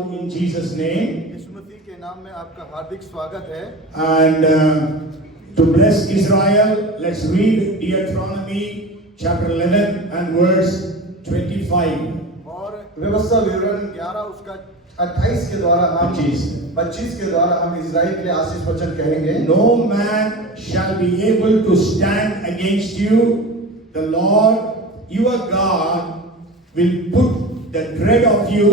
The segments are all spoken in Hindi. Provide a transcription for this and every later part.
all in Jesus' name. यीशु मसीह के नाम में आपका हार्दिक स्वागत है। And to bless Israel, let's read Deuteronomy chapter 11 and verse 25. और व्यवस्था विवरण 11 उसका 28 के द्वारा हम 25 के द्वारा हम इजराइल के लिए आशीष वचन कहेंगे। No man shall be able to stand against you. The Lord your God will put the dread of you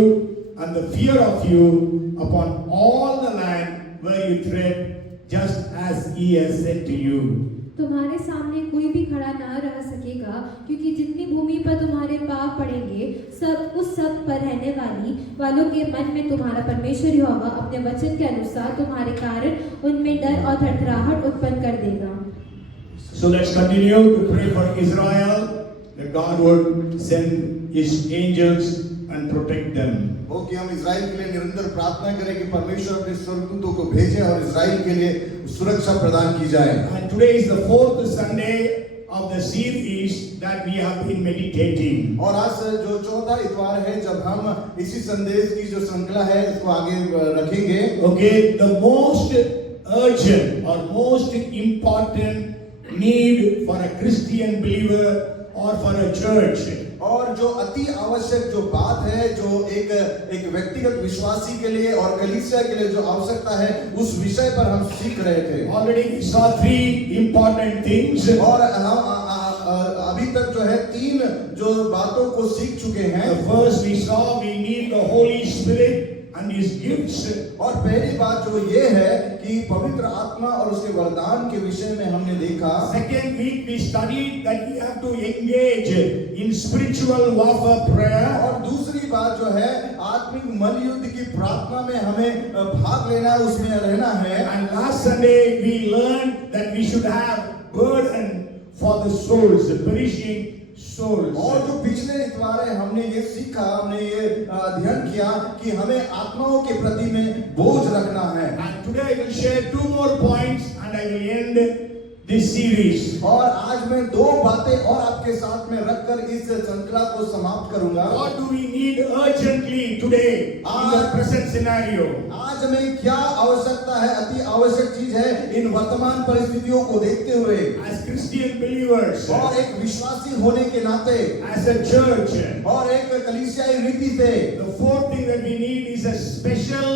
and the fear of you upon all the land where you tread, just as He has said to you. तुम्हारे सामने कोई भी खड़ा न रह सकेगा, क्योंकि जितनी भूमि पर तुम्हारे पाँव पड़ेंगे उस सब पर रहने वालों के मन में तुम्हारा परमेश्वर यहोवा अपने वचन के अनुसार तुम्हारे कारण उनमें डर और थरथराहट उत्पन्न कर देगा। So let's continue to pray for Israel, that God would send His angels and protect them. हो कि हम इजराइल के लिए निरंतर प्रार्थना करें कि परमेश्वर अपने स्वर्गदूतों को भेजे और इजराइल के लिए सुरक्षा प्रदान की जाए। And today is the fourth Sunday of the series that we have been meditating. और आज जो चौथा इतवार है जब हम इसी संदेश की जो श्रृंखला है इसको आगे रखेंगे। Okay, the most urgent or most important need for a Christian believer or for a church. और जो अति आवश्यक जो बात है जो एक व्यक्तिगत विश्वासी के लिए और कलीसिया के लिए जो आवश्यकता है उस विषय पर हम सीख रहे थे। Already we saw three important things. और हम अभी तक जो है 3 जो बातों को सीख चुके हैं। The first we saw we need the Holy Spirit and His gifts. और पहली बात जो ये है कि पवित्र आत्मा और उसके वरदान के विषय में हमने देखा। Second week we studied that we have to engage in spiritual warfare prayer. और दूसरी बात जो है आत्मिक मल्लयुद्ध की प्रार्थना में हमें भाग लेना है, उसमें रहना है। And last Sunday we learned that we should have burden for the souls, the perishing souls. और जो पिछले इतवार है हमने ये सीखा, हमने ये अध्ययन किया कि हमें आत्माओं के प्रति में बोझ रखना है। And today I will share 2 more points and I will end this series. और आज मैं 2 बातें और आपके साथ में रखकर इस श्रृंखला को समाप्त करूंगा। What do we need urgently today in the present scenario? आज हमें क्या आवश्यकता है, अति आवश्यक चीज है इन वर्तमान परिस्थितियों को देखते हुए As Christian believers, और एक विश्वासी होने के नाते as a church, और एक कलीसियाई रीति से the fourth thing that we need is a special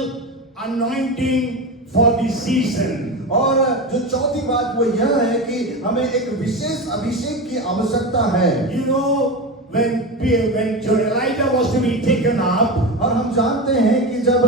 anointing for this season. और जो चौथी बात वो यह है कि हमें एक विशेष अभिषेक की आवश्यकता है। You know, when Elijah was to be taken up, और हम जानते हैं कि जब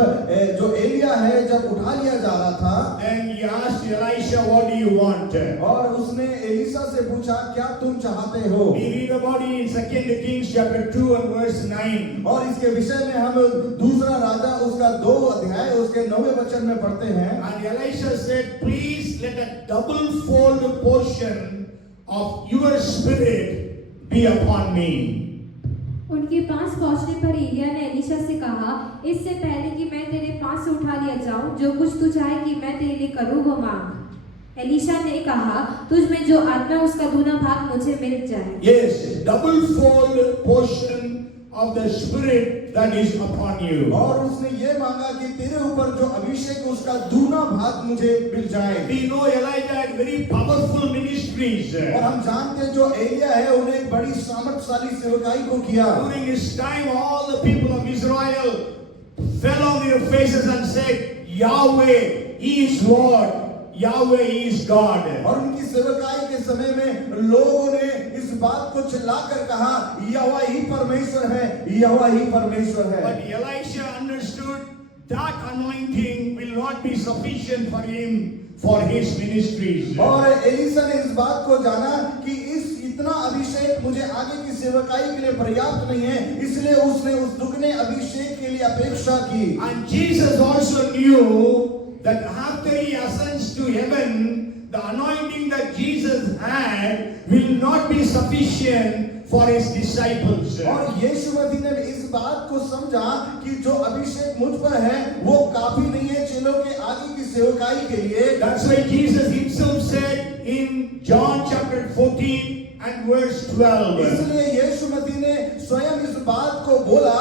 जो एलिया है जब उठा लिया जा रहा था, and he asked Elisha, what do you want? और उसने एलिशा से पूछा क्या तुम चाहते हो। We read about it in 2 Kings chapter 2 and verse 9. और इसके विषय में हम दूसरा राजा उसका 2 अध्याय उसके 9वें वचन में पढ़ते हैं। And Elisha said, please let a double fold portion of your spirit be upon me. उनके पास पहुंचने पर एलिया ने एलीशा से कहा, इससे पहले कि मैं तेरे पास से उठा लिया जाऊं, जो कुछ तू चाहे कि मैं तेरे लिए करूं वो मांग। एलीशा ने कहा, तुझ में जो आत्मा उसका दूना भाग मुझे मिल जाए। Yes, double fold portion of the spirit that is upon you. और उसने ये मांगा कि तेरे ऊपर जो अभिषेक उसका दूना भाग मुझे मिल जाए। We know Elijah had very powerful ministries. और हम जानते हैं जो एलिया है उन्हें एक बड़ी सामर्थ्यशाली सेवकाई को किया। During his time, all the people of Israel fell on their faces and said, Yahweh, He is Lord. Yahweh, He is God. और उनकी सेवकाई के समय में लोगों ने इस बात को चिल्लाकर कहा, यहोवा ही परमेश्वर है, यहोवा ही परमेश्वर है। But Elisha understood that anointing will not be sufficient for him for his ministries. और एलीशा ने इस बात को जाना कि इतना अभिषेक मुझे आगे की सेवकाई के लिए पर्याप्त नहीं है, इसलिए उसने उस दुगने अभिषेक के लिए अपेक्षा की। And Jesus also knew that after He ascends to heaven, the anointing that Jesus had will not be sufficient for His disciples. और यीशु मसीह ने इस बात को समझा कि जो अभिषेक मुझ पर है वो काफी नहीं है चेलों के आगे की सेवकाई के लिए। That's why Jesus Himself said in John chapter 14 and verse 12. इसलिए यीशु मसीह ने स्वयं इस बात को बोला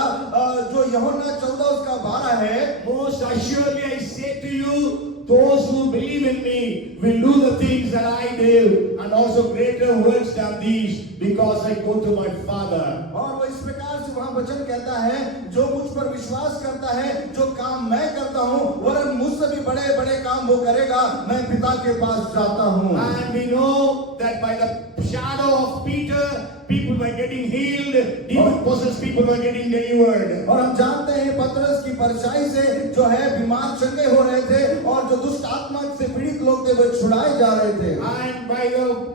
जो यूहन्ना 14 उसका 12 है। Most assuredly I say to you, those who believe in me will do the things that I do, and also greater works than these, because I go to my Father. और वो इस प्रकार से वहाँ वचन कहता है, जो मुझ पर विश्वास करता है, जो काम मैं करता हूँ, वरन मुझसे भी बड़े बड़े काम वो करेगा, मैं पिता के पास जाता हूँ। And we know that by the shadow of Peter, people were getting healed, demon-possessed people were getting delivered. और हम जानते हैं पतरस की परछाई से जो है बीमार चंगे हो रहे थे और जो दुष्ट आत्मा से पीड़ित लोग थे वे छुड़ाए जा रहे थे। And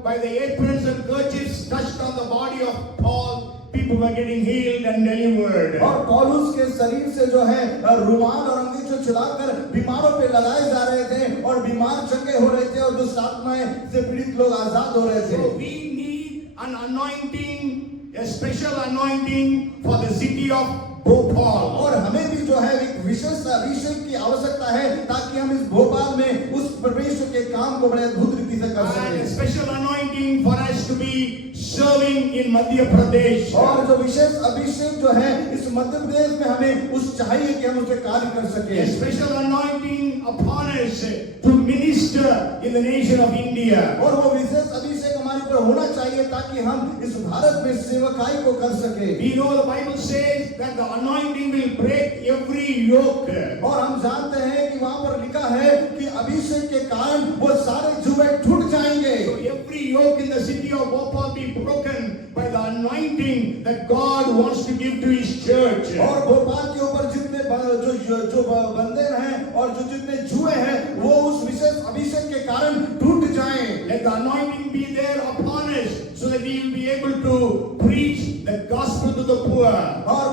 by the aprons and kerchiefs touched on the body of Paul, people were getting healed and delivered. और पौलुस के शरीर से जो है रुमाल और अंगीठी छिड़ाकर बीमारों पे लगाए जा रहे थे और बीमार चंगे हो रहे थे और दुष्ट आत्माएं से पीड़ित लोग आजाद हो रहे थे। So we need an anointing, a special anointing for the city of Bhopal. और हमें भी जो है एक विशेष अभिषेक की आवश्यकता है ताकि हम इस भोपाल में उस परमेश्वर के काम को बड़े अद्भुत रीति से कर And सकें। a special anointing for us to be serving in Madhya Pradesh. और जो विशेष अभिषेक जो है इस मध्य प्रदेश में हमें उस चाहिए कि हम उससे कार्य कर A सकें। special anointing upon us to minister in the nation of India. और वो विशेष अभिषेक हमारे ऊपर होना चाहिए ताकि हम इस भारत में सेवकाई को कर सके। We know the Bible says that the anointing will break every yoke. और हम जानते हैं कि वहाँ पर लिखा है कि अभिषेक के कारण वो सारे जुए टूट जाएंगे। So every yoke in the city of Bhopal be broken by the anointing that God wants to give to His church. और भोपाल के ऊपर जितने जो बंधन हैं और जो जितने जुए हैं वो उस विशेष अभिषेक के कारण टूट जाएं। Let the anointing be there upon us so that we will be able to preach the gospel to the poor. और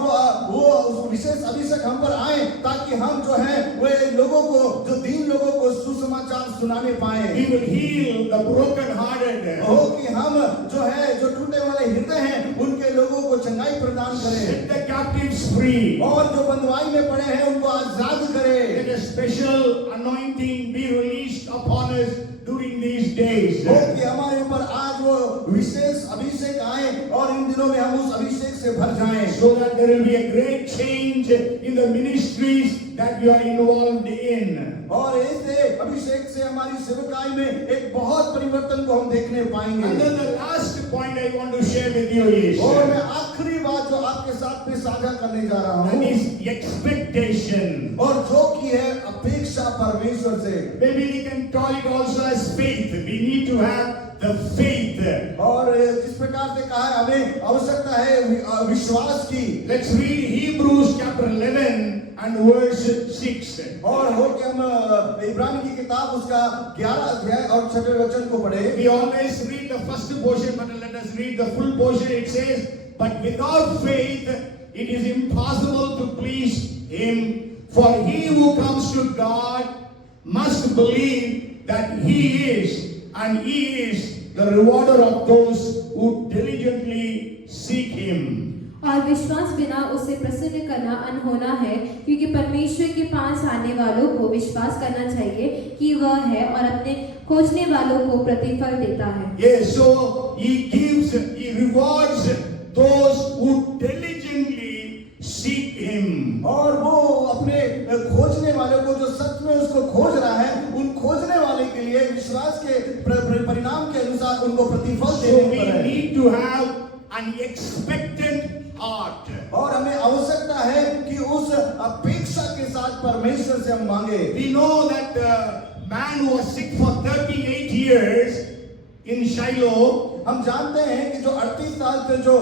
वो उस विशेष अभिषेक हम पर आए ताकि हम जो है वे लोगों को जो दीन लोगों को सुसमाचार सुनाने पाए। We will heal the broken-hearted. हो कि हम जो है जो टूटे वाले हृदय हैं उनके लोगों को चंगाई प्रदान करें Set the captives free. और जो बंधुआई में पड़े हैं उनको आजाद करें। Let a special anointing be released upon us during these days. हो कि हमारे ऊपर आज वो विशेष अभिषेक आए और इन दिनों में हम उस अभिषेक से भर जाएं। So that there will be a great change in the ministries that we are involved in. और ऐसे अभिषेक से हमारी सेवकाई में एक बहुत परिवर्तन को हम देखने पाएंगे। And then the last point I want to share with you is और मैं आखिरी बात जो आपके साथ में साझा करने जा रहा that हूँ is expectation. और जो की है अपेक्षा परमेश्वर से। Maybe we can call it also as faith. We need to have the faith. और जिस प्रकार से कहा है हमें आवश्यकता है विश्वास की। Let's read Hebrews chapter 11 and verse 6. और हो कि हम इब्रानी की किताब उसका 11 अध्याय और 6वें वचन को पढ़े। We always read the first portion, but let us read the full portion. It says, "But without faith, it is impossible to please Him. For he who comes to God must believe that He is, and He is the rewarder of those who diligently seek Him." और विश्वास बिना उसे प्रसन्न करना अनहोना है, क्योंकि परमेश्वर के पास आने वालों को विश्वास करना चाहिए कि वह है और अपने खोजने वालों को प्रतिफल देता है। Yes, so He rewards those who diligently seek Him. और वो अपने खोजने वालों को जो सच में उसको खोज रहा है उन खोजने वाले के लिए विश्वास के परिणाम के अनुसार उनको प्रतिफल So देने we पर है। need to have an expectant heart. और हमें आवश्यकता है कि उस अपेक्षा के साथ परमेश्वर से हम मांगे। We know that the man who was sick for 38 years in Shiloh, हम जानते हैं कि जो 38 साल से जो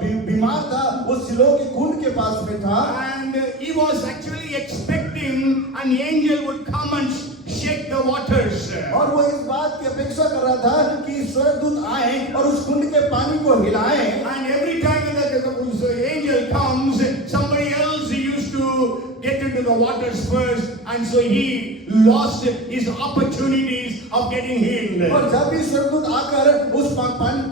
बीमार था वो सिलो के कुंड के पास में था and he was actually expecting an angel would come and shake the waters. और वो इस बात की अपेक्षा कर रहा था कि स्वर्गदूत आए और उस कुंड के पानी को हिलाएं। And every time the angel comes, somebody else used to get into the waters first, and so he lost his opportunities of getting healed. और जब भी स्वर्गदूत आकर उस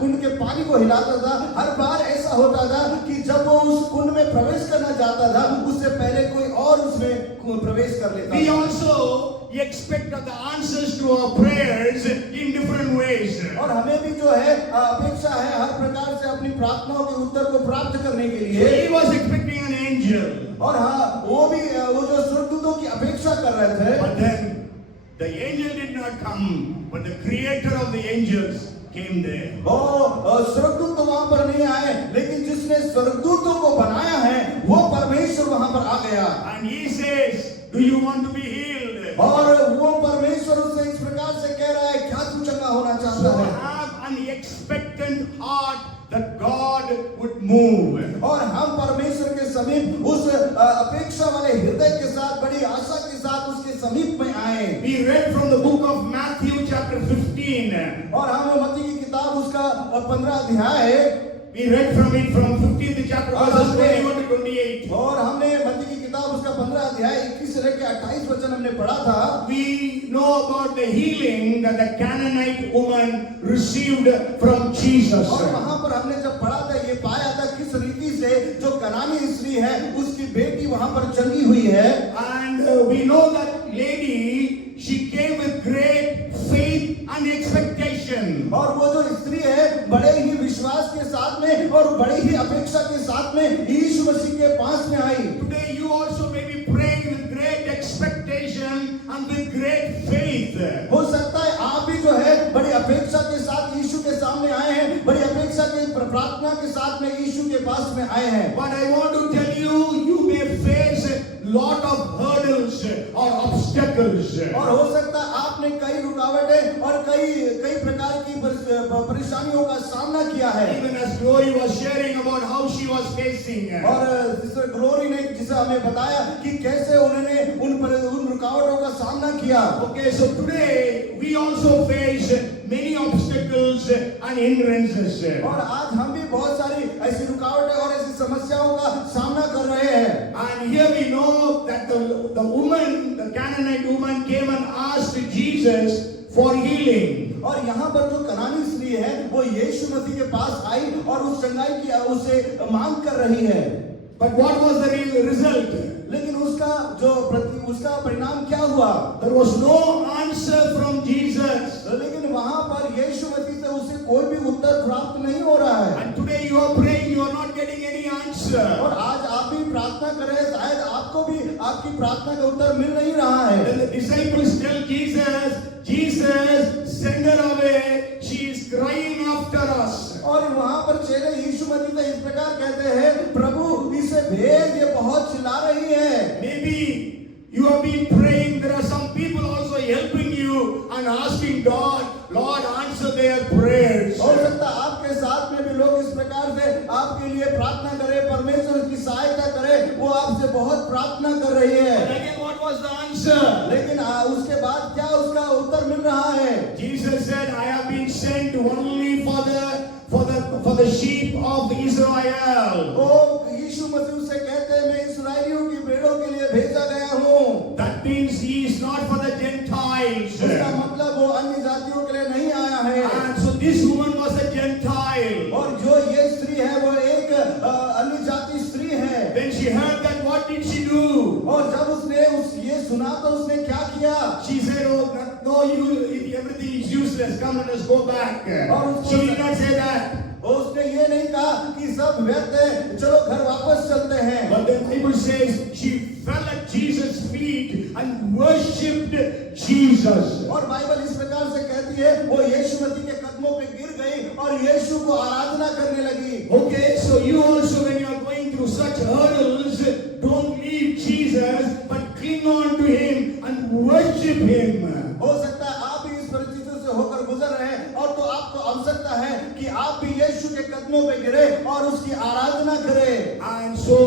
कुंड के पानी को हिलाता था, हर बार ऐसा होता था कि जब वो उस कुंड में प्रवेश करना चाहता था उससे पहले कोई और उसमें प्रवेश कर लेता We था। also expect the answers to our prayers in different ways. और हमें भी जो है अपेक्षा है प्रार्थनाओं के उत्तर को प्राप्त करने के So लिए। he was expecting an angel. और हाँ, वो जो स्वर्गदूतों की अपेक्षा कर रहे थे, But then the angel did not come, but the creator of the angels came there. और स्वर्गदूत तो वहां पर नहीं आए, लेकिन जिसने स्वर्गदूतों को बनाया है वो परमेश्वर वहां पर आ गया। And he says, do you want to be healed? और वो परमेश्वर उससे इस प्रकार से कह रहा है, क्या तू चंगा होना So चाहता है? have an expectant heart that God would move. और हम परमेश्वर के समीप उस अपेक्षा वाले हृदय के साथ, बड़ी आशा के साथ उसके समीप में आए। We read from the book of Matthew chapter 15. और हम मत्ती की किताब उसका 15 अध्याय, We read from it from 15th chapter verses 21 to 28. और हमने मत्ती की किताब उसका 15 अध्याय 21 से लेकर 28 वचन हमने पढ़ा था। We know about the healing that the Canaanite woman received from Jesus. और वहां पर हमने जब पढ़ा था, ये पाया था किस रीति से जो कनानी स्त्री है उसकी बेटी वहां पर चंगी हुई है। And we know that lady, she came with great faith and expectation. और वो जो स्त्री है बड़े ही विश्वास के साथ में और बड़ी ही अपेक्षा के साथ में यीशु मसीह के पास में आई। Today you also may be praying with great expectation and with great faith. हो सकता है आप भी जो है बड़ी अपेक्षा के साथ यीशु के सामने आए हैं, बड़ी अपेक्षा के प्रार्थना के साथ में यीशु के पास में आए हैं। But I want to tell you, you may face lot of hurdles or obstacles. और हो सकता है आपने कई रुकावटें और कई प्रकार की परेशानियों का सामना किया है। Even as Glory was sharing about how she was facing. और जिसे ग्लोरी ने जिसे हमें बताया कि कैसे उन्होंने उन रुकावटों का सामना किया। Okay, so today we also face many obstacles and hindrances. और आज हम भी बहुत सारी ऐसी रुकावटें और ऐसी समस्याओं का सामना कर रहे हैं। And here we know that the woman, the Canaanite woman came and asked Jesus for healing. और यहाँ पर जो कनानी स्त्री है वो यीशु मसीह के पास आई और उस चंगाई की उसे मांग कर रही है। But what was the result? लेकिन उसका परिणाम क्या हुआ? There was no answer from Jesus. लेकिन वहां पर यीशु मसीह से उसे कोई भी उत्तर प्राप्त नहीं हो रहा है। And today you are praying, you are not getting any answer. और आज आप भी प्रार्थना कर रहे हैं, शायद आपको भी आपकी प्रार्थना का उत्तर मिल नहीं रहा है। Then the disciples tell Jesus, Jesus, send her away. She is crying after us. और वहां पर चेले यीशु मसीह से इस प्रकार कहते हैं, प्रभु इसे भेज, ये बहुत चिल्ला रही है। Maybe you have been praying, there are some people also helping you and asking God, Lord, answer their prayers. हो सकता है आपके साथ में भी लोग इस प्रकार से आपके लिए प्रार्थना करें, परमेश्वर की सहायता करें, वो आपसे बहुत प्रार्थना कर रही है। But again, what was the answer? लेकिन उसके बाद क्या उसका उत्तर मिल रहा है? Jesus said, I have been sent only for the sheep of Israel. वो यीशु मसीह से कहते हैं, मैं इस्राएलियों की भेड़ों के लिए भेजा गया हूँ। That means he is not for the Gentiles. उसका मतलब वो अन्य जातियों के लिए नहीं आया है। And so this woman was a Gentile. और जो ये स्त्री है वो एक अन्य जाति स्त्री है। When she heard that, what did she do? और जब उसने ये सुना तो उसने क्या किया? She said, oh, no, everything is useless. Come, let us go back. और She did not say that. उसने ये नहीं कहा कि सब व्यर्थ है, चलो घर वापस चलते हैं। But the Bible says she fell at Jesus' feet and worshipped Jesus. और बाइबल इस प्रकार से कहती है, वो यीशु मसीह के कदमों पे गिर गई और यीशु को आराधना करने लगी। Okay, so you also, when you are going through such hurdles, don't leave Jesus, but cling on to him and worship him. हो सकता है आप भी इस परिस्थितियों से होकर गुजर रहे हैं और तो आपको आवश्यकता है कि आप भी यीशु के कदमों पे गिरे और उसकी आराधना करें। And so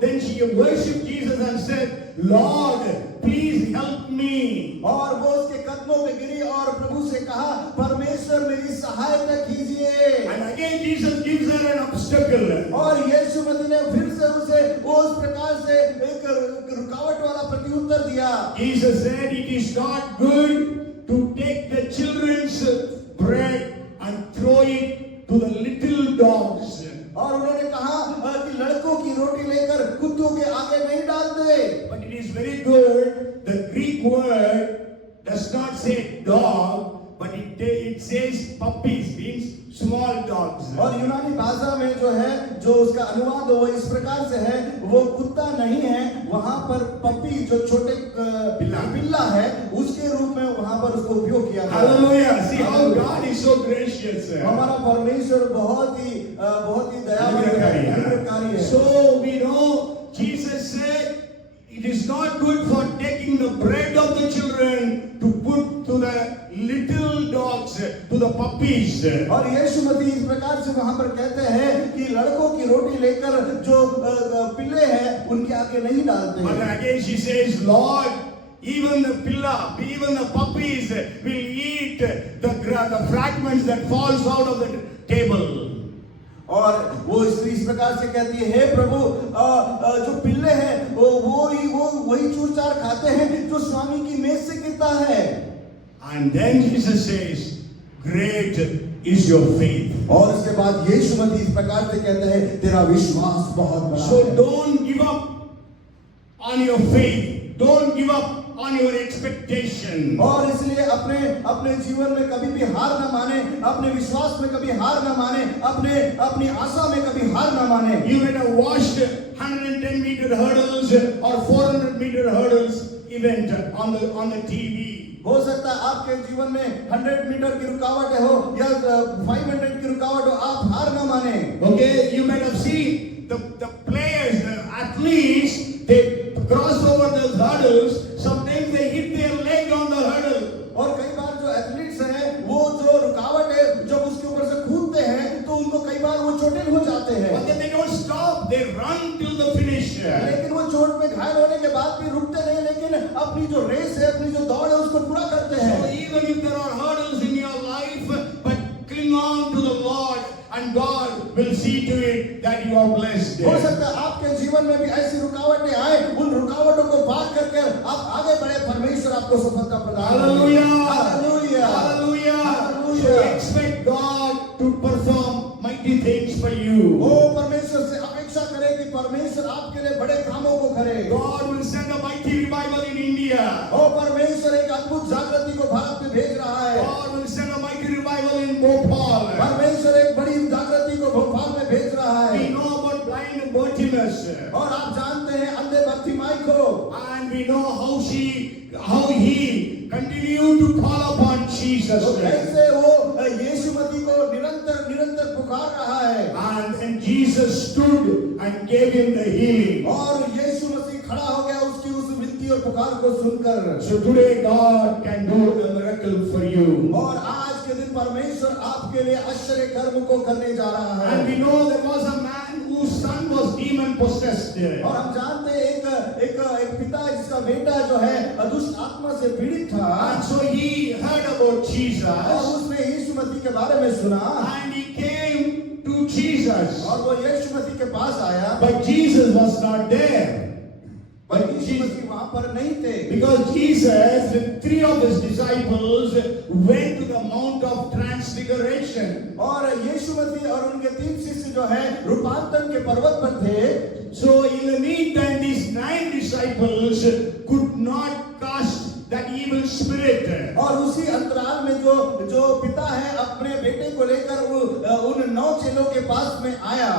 then she worshipped Jesus and said, Lord, please help me. और वो उसके कदमों पे गिरी और प्रभु से कहा, परमेश्वर मेरी सहायता कीजिए। And again Jesus gives her an obstacle. और यीशु मसीह ने फिर से उसे उस प्रकार से एक रुकावट वाला प्रत्युत्तर दिया। Jesus said, it is not good to take the children's bread and throw it to the little dogs. और उन्होंने कहा कि लड़कों की रोटी लेकर कुत्तों के आगे नहीं डालते। But it is very good. The Greek word does not say dog, but it says puppies, means small dogs. dogs. और यूनानी भाषा में जो है जो उसका अनुवाद वो इस प्रकार से है, वो कुत्ता नहीं है, वहां पर पपी जो छोटे पिल्ला है उसके रूप में वहां पर उसको उपयोग किया गया। Hallelujah. See how God is so gracious. हमारा परमेश्वर बहुत ही दयावान है, अनुग्रहकारी है। So we know Jesus said it is not good for taking the bread of the children to put to the little dogs, to the puppies. और यीशु मसीह इस प्रकार से वहां पर कहते हैं कि लड़कों की रोटी लेकर जो पिल्ले हैं उनके आगे नहीं डालते। But again she says, Lord, even the puppies will eat the fragments that falls out of the table. और वो स्त्री इस प्रकार से कहती है, हे प्रभु, जो पिल्ले हैं वो वही चूर चार खाते हैं जो स्वामी की मेज से गिरता है। And then Jesus says, great is your faith. और उसके बाद यीशु मसीह इस प्रकार से कहते हैं, तेरा विश्वास बहुत बड़ा So है। don't give up on your faith. Don't give up on your expectation. और इसलिए अपने जीवन में कभी भी हार न माने, अपने विश्वास में कभी हार न माने, अपनी आशा में कभी हार न माने। You might have watched 110-meter hurdles or 400-meter hurdles event on the TV. हो सकता है आपके जीवन में 100 मीटर की रुकावट हो या 500 की रुकावट हो, आप हार न माने। Okay, you might have seen the players, the athletes, they cross over those hurdles. Sometimes they hit their leg on the hurdle. और कई बार जो एथलीट्स हैं वो जो रुकावट है जब उसके ऊपर से कूदते हैं तो उनको कई बार वो चोटिल हो जाते हैं। But then they don't stop. They run till the finish. लेकिन वो चोट में घायल होने के बाद भी रुकते नहीं, लेकिन अपनी जो रेस है, अपनी जो दौड़ है उसको पूरा करते So हैं। even if there are hurdles in your life, but cling on to the Lord, and God will see to it that you are blessed. हो सकता है आपके जीवन में भी ऐसी रुकावटें आए, उन रुकावटों को पार करके आप आगे बढ़े, परमेश्वर आपको सफलता प्रदान करेगा। Hallelujah. Hallelujah, Hallelujah. Hallelujah. So expect God to perform mighty things for you. वो परमेश्वर से अपेक्षा करें कि परमेश्वर आपके लिए बड़े कामों को करे। God will send a mighty revival in India. ओ परमेश्वर एक अद्भुत जागृति को भारत में भेज रहा है। God will send a mighty revival in Bhopal. परमेश्वर एक बड़ी जागृति को भोपाल में भेज रहा है। We know about blind Bartimaeus. और आप जानते हैं अंधे बर्तिमाई को, And we know how he continued to call upon Jesus. तो कैसे वो यीशु मसीह को निरंतर पुकार रहा है। And Jesus stood and gave him the healing. और यीशु मसीह खड़ा हो गया उसकी उस विनती और पुकार को सुनकर। So today God can do a miracle for you. और आज के दिन परमेश्वर आपके लिए आश्चर्य कर्म को करने जा रहा है। And we know there was a man whose son was demon possessed. और हम जानते हैं एक पिता है जिसका बेटा जो है दुष्ट आत्मा से पीड़ित था। And so he heard about Jesus. और उसने यीशु मसीह के बारे में सुना। And he came to Jesus. और वो यीशु मसीह के पास आया। But Jesus was not there. पर यीशु मसीह वहां पर नहीं थे। Because Jesus with 3 of his disciples went to the Mount of Transfiguration. और यीशु मसीह और उनके 3 शिष्य जो है रूपांतरण के पर्वत पर थे। So in the meantime these 9 disciples could not cast that evil spirit. और उसी अंतराल में जो पिता है अपने बेटे को लेकर उन 9 चेलों के पास में आया।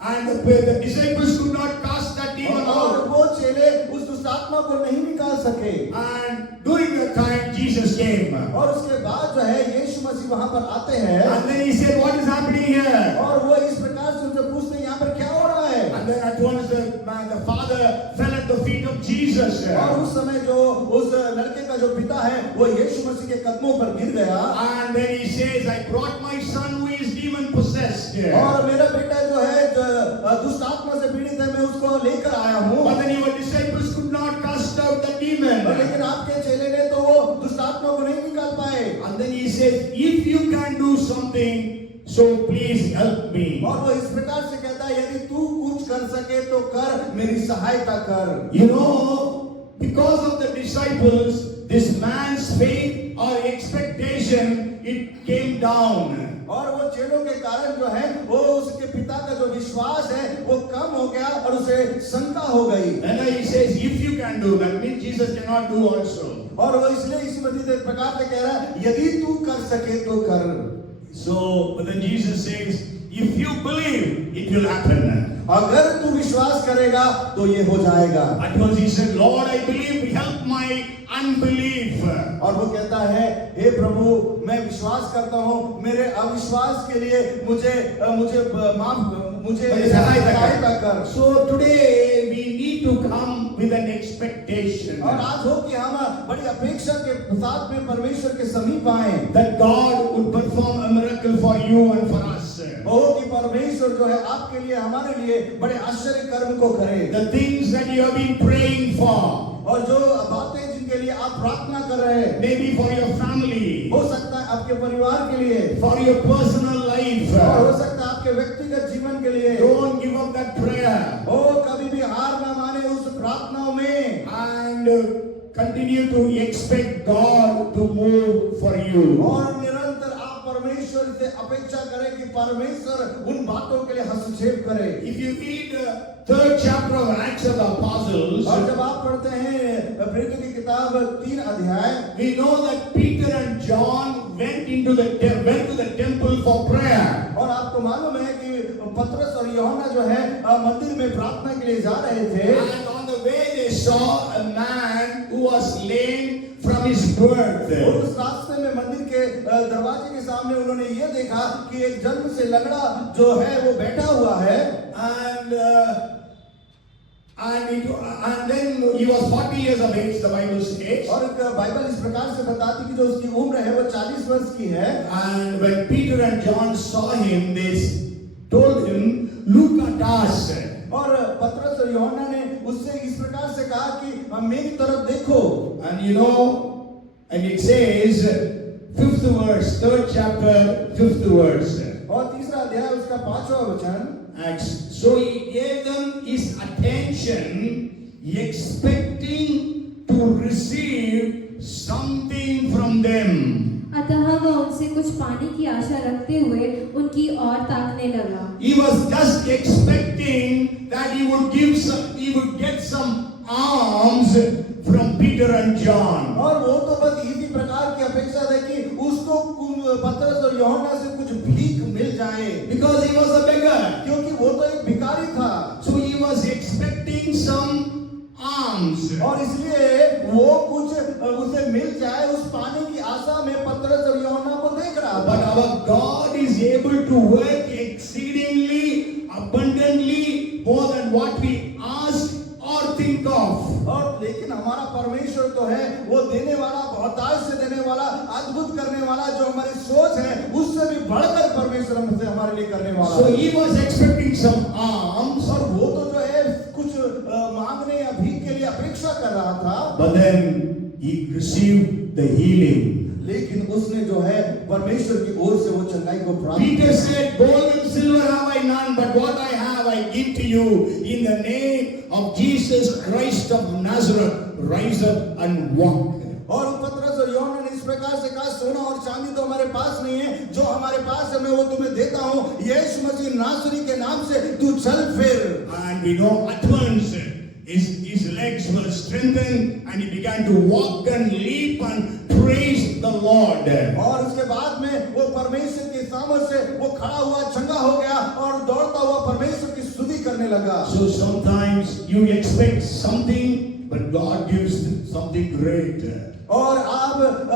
And the disciples could not cast that demon और out. वो चेले उस दुष्ट आत्मा को नहीं निकाल सके। And during that time Jesus came. और उसके बाद जो है यीशु मसीह वहां पर आते हैं। And then he said, what is happening here? और वो इस प्रकार से उनसे पूछते हैं यहाँ पर क्या हो रहा है। And then at once the father fell at the feet of Jesus. और उस समय जो उस लड़के का जो पिता है वो यीशु मसीह के कदमों पर गिर गया। And then he says, I brought my son who is demon possessed. और मेरा बेटा जो है दुष्ट आत्मा से पीड़ित है, मैं उसको लेकर आया हूँ। But then your disciples could not cast out the demon. लेकिन आपके चेले ने तो वो दुष्ट आत्मा को नहीं निकाल पाए। And then he said, if you can do something, so please help me. और वो इस प्रकार से कहता है, यदि तू कुछ कर सके तो कर, मेरी सहायता कर। You know, because of the disciples, this man's faith or expectation, it came down. और वो चेलों के कारण जो है वो उसके पिता का जो विश्वास है वो कम हो गया और उसे शंका हो गई। And then he says, if you can do, that means Jesus cannot do also. और वो इसलिए इस मसीह इस प्रकार से कह रहा है, यदि तू कर सके तो कर। So, but then Jesus says, if you believe, it will happen. अगर तू विश्वास करेगा तो ये हो जाएगा। At once he said, Lord, I believe, help my unbelief. और वो कहता है, हे प्रभु, मैं विश्वास करता हूँ, मेरे अविश्वास के लिए मुझे सहायता कर। So today we need to come with an expectation और आज हो कि हम बड़ी अपेक्षा के साथ में परमेश्वर के समीप आए, that God would perform a miracle for you and for us. हो कि परमेश्वर जो है आपके लिए, हमारे लिए बड़े आश्चर्य कर्म को करे। The things that you have been praying for, और जो बातें जिनके लिए आप प्रार्थना कर रहे हैं, maybe for your family, हो सकता है आपके परिवार के लिए, for your personal life, और हो सकता है आपके व्यक्तिगत जीवन के लिए। don't give up that prayer हो कभी भी हार ना माने उस प्रार्थनाओं में, and continue to expect God to move for you. और निरंतर आप परमेश्वर से अपेक्षा करें कि परमेश्वर उन बातों के लिए हस्तक्षेप करे। If you read the 3rd chapter of Acts of the Apostles, और जब आप पढ़ते हैं प्रेरितों की किताब 3 अध्याय, we know that Peter and John went to the temple for prayer. और आपको मालूम है कि पतरस और यूहन्ना जो है मंदिर में प्रार्थना के लिए जा रहे थे। And on the way they saw a man who was lame from his birth. और उस रास्ते में मंदिर के दरवाजे के सामने उन्होंने ये देखा कि एक जन्म से लंगड़ा जो है वो बैठा हुआ है। And then he was 40 years of age, the Bible says. और बाइबल इस प्रकार से बताती कि जो उसकी उम्र है वो 40 वर्ष की है। And when Peter and John saw him, they told him, "Look at us." और पतरस और यूहन्ना ने उससे इस प्रकार से कहा कि मेरी तरफ देखो। And it says, 5th verse, 3rd chapter, 5th verse. और तीसरा अध्याय उसका 5वां वचन। Acts. So he gave them his attention, expecting to receive something from them. अतः वह उनसे कुछ पाने की आशा रखते हुए उनकी ओर ताकने लगा। He was just expecting that he would get some alms from Peter and John. और वो तो बस इसी प्रकार की अपेक्षा थी कि उसको पतरस और यूहन्ना से कुछ भीख मिल जाए, Because he was a beggar. क्योंकि वो तो एक भिखारी था। So he was expecting some alms. और इसलिए वो कुछ उसे मिल जाए उस पाने की आशा में पतरस और यूहन्ना को देख रहा But था। our God is able to work exceedingly, abundantly, more than what we ask or think of. और लेकिन हमारा परमेश्वर तो है वो देने वाला, बहुतायत से देने वाला, अद्भुत करने वाला, जो हमारी सोच है उससे भी बढ़कर परमेश्वर हमसे हमारे लिए करने वाला। So he was expecting some alms. और वो तो जो है कुछ मांगने या भीख के लिए अपेक्षा कर रहा था। But then he received the healing. लेकिन उसने जो है परमेश्वर की ओर से वो चंगाई को प्राप्त Peter किया। said, "Gold and silver have I none, but what I have I give to you. In the name of Jesus Christ of Nazareth, rise up and walk." और पतरस और यूहन्ना ने इस प्रकार से कहा, सोना और चांदी तो हमारे पास नहीं है, जो हमारे पास है मैं वो तुम्हें देता हूँ। यीशु मसीह नासरी के नाम से तू चल फिर। And we know at once his legs were strengthened and he began to walk and leap and praise the Lord. और उसके बाद में वो परमेश्वर की सामर्थ से वो खड़ा हुआ, चंगा हो गया और दौड़ता हुआ परमेश्वर की स्तुति करने लगा। So sometimes you expect something, but God gives something great. और आप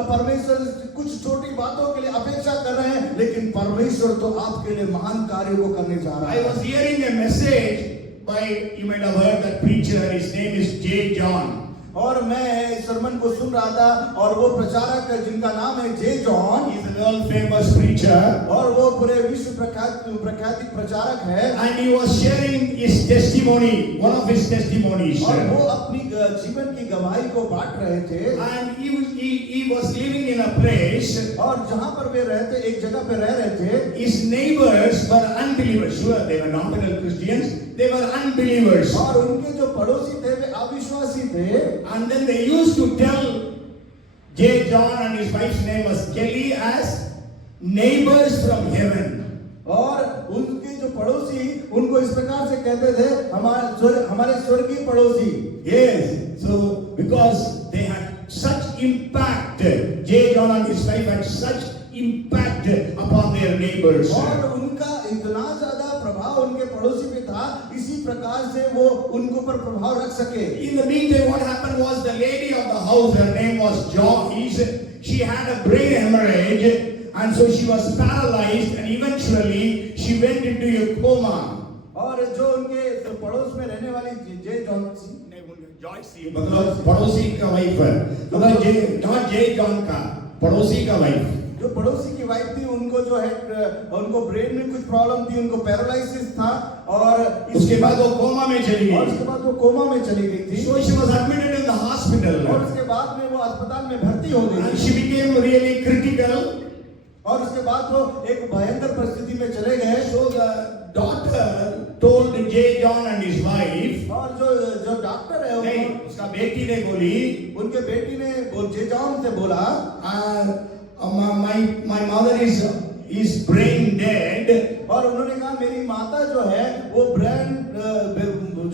परमेश्वर कुछ छोटी बातों के लिए अपेक्षा कर रहे हैं, लेकिन परमेश्वर तो आपके लिए महान कार्यों को करने जा रहा I है। was hearing a message by, you might have heard that preacher, his name is J. John. और मैं इस सरमन को सुन रहा था और वो प्रचारक जिनका नाम है जे John, He's a world famous preacher. और वो पूरे विश्व प्रख्यात प्रचारक है। And he was sharing his testimony, one of his testimonies. और वो अपनी जीवन की गवाही को बांट रहे थे। And he was living in a place. और जहाँ पर वे रहते, एक जगह पे रह रहे थे, His neighbors were unbelievers. Sure, they were nominal Christians. They were unbelievers. और उनके जो पड़ोसी थे वे अविश्वासी थे। And then they used to tell J. John, and his wife's name was Kelly, as neighbors from heaven. और उनके जो पड़ोसी उनको इस प्रकार से कहते थे, हमारे स्वर्गीय पड़ोसी। Yes. So because they had such impact, J. John and his wife had such impact upon their neighbors. और उनका इतना ज्यादा प्रभाव उनके पड़ोसी पे था, इसी प्रकार से वो उनके ऊपर प्रभाव रख सके। In the meantime, what happened was the lady of the house, her name was Joyce, she had a brain hemorrhage, and so she was paralyzed, and eventually she went into a coma. और जो उनके पड़ोस में रहने वाली जे जॉन मतलब पड़ोसी का वाइफ है, मतलब जे नॉट जे जॉन का पड़ोसी का वाइफ, जो पड़ोसी की वाइफ थी, उनको जो है उनको ब्रेन में कुछ प्रॉब्लम थी, उनको पैरालिसिस था, और उसके बाद वो कोमा में चली और गई। उसके बाद वो कोमा में चली गई थी। So she was admitted in the hospital. और उसके बाद में वो अस्पताल में भर्ती हो गई And थी। she became really critical. और उसके बाद वो एक भयंकर परिस्थिति में चले गए। So the daughter told J. John and his wife. और जो डॉक्टर है नहीं, उसका बेटी ने बोली, उनके बेटी ने जे जॉन से बोला, my mother is brain dead. और उन्होंने कहा मेरी माता जो है वो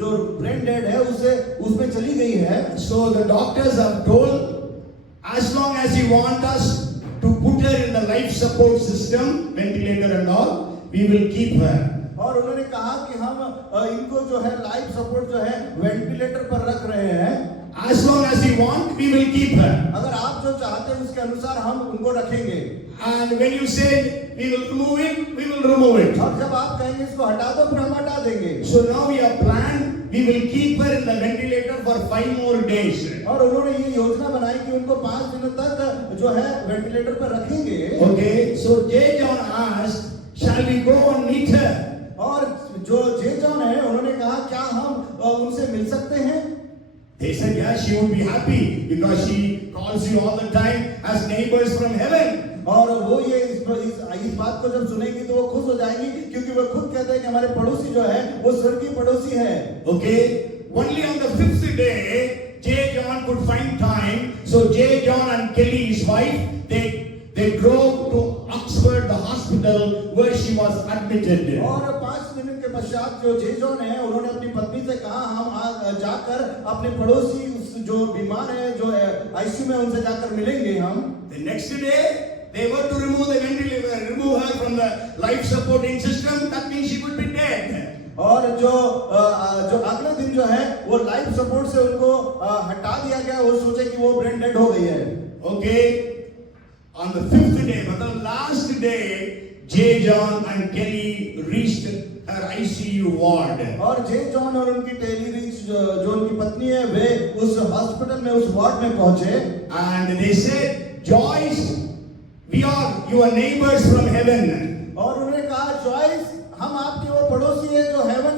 जो ब्रेन डेड है उसमें चली गई है। So the doctors have told, as long as you want us to put her in the life support system, ventilator and all, we will keep her. और उन्होंने कहा कि हम इनको जो है लाइफ सपोर्ट जो है वेंटिलेटर पर रख रहे हैं। As long as you want, we will keep her. अगर आप जो चाहते हैं उसके अनुसार हम उनको रखेंगे। And when you say we will remove it, we will remove it. और जब आप कहेंगे इसको हटा दो, फिर हम हटा देंगे। So now we have planned, we will keep her in the ventilator for 5 more days. और उन्होंने ये योजना बनाई कि उनको 5 दिनों तक जो है वेंटिलेटर पर रखेंगे। Okay, so J. John asked, shall we go and meet her? और जो जे जॉन है उन्होंने कहा क्या हम उनसे मिल सकते हैं? They said, yeah, she would be happy because she calls you all the time as neighbors from heaven. और वो ये इस बात को जब सुनेगी तो वो खुश हो जाएगी, क्योंकि वो खुद कहते हैं कि हमारे पड़ोसी जो है वो स्वर्गीय पड़ोसी है। Okay, only on the 5th day, J. John could find time. So J. John and Kelly, his wife, they drove to Oxford, the hospital where she was admitted. और 5 दिन के पश्चात जो जे जॉन है उन्होंने अपनी पत्नी से कहा हम जाकर अपने पड़ोसी जो बीमार है जो आईसीयू में उनसे जाकर मिलेंगे हम। The next day they were to remove the ventilator, remove her from the life supporting system. That means she would be dead. और जो अगले दिन जो है वो लाइफ सपोर्ट से उनको हटा दिया गया, वो सोचे कि वो ब्रेन डेड हो गई है। Okay, on the 5th day, but the last day, J. John and Kelly reached her ICU ward. और जे जॉन और उनकी टेली रिच जो उनकी पत्नी है वे उस हॉस्पिटल में उस वार्ड में पहुंचे। And they said, Joyce, we are your neighbors from heaven. और उन्होंने कहा जॉयस, हम आपके वो पड़ोसी हैं जो हेवन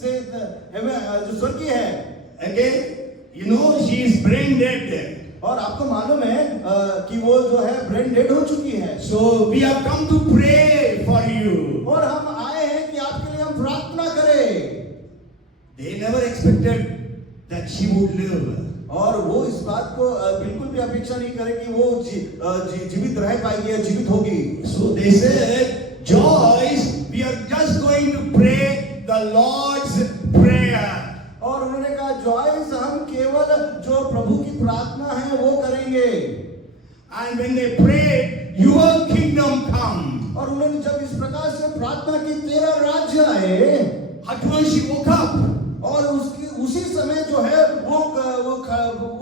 से जो स्वर्गीय है। Okay, you know she is brain dead. और आपको मालूम है कि वो जो है ब्रेन डेड हो चुकी है। So we have come to pray for you. और हम आए हैं कि आपके लिए हम प्रार्थना करें। They never expected that she would live. और वो इस बात को बिल्कुल भी अपेक्षा नहीं करे कि वो जीवित रह पाएगी या जीवित होगी। So they said, Joyce, we are just going to pray the Lord's prayer. और उन्होंने कहा जॉयस, हम केवल जो प्रभु की प्रार्थना है वो करेंगे। And when they prayed, your kingdom come. और उन्होंने जब इस प्रकार से प्रार्थना की, तेरा राज्य आए, At once she woke up. और उसी समय जो है वो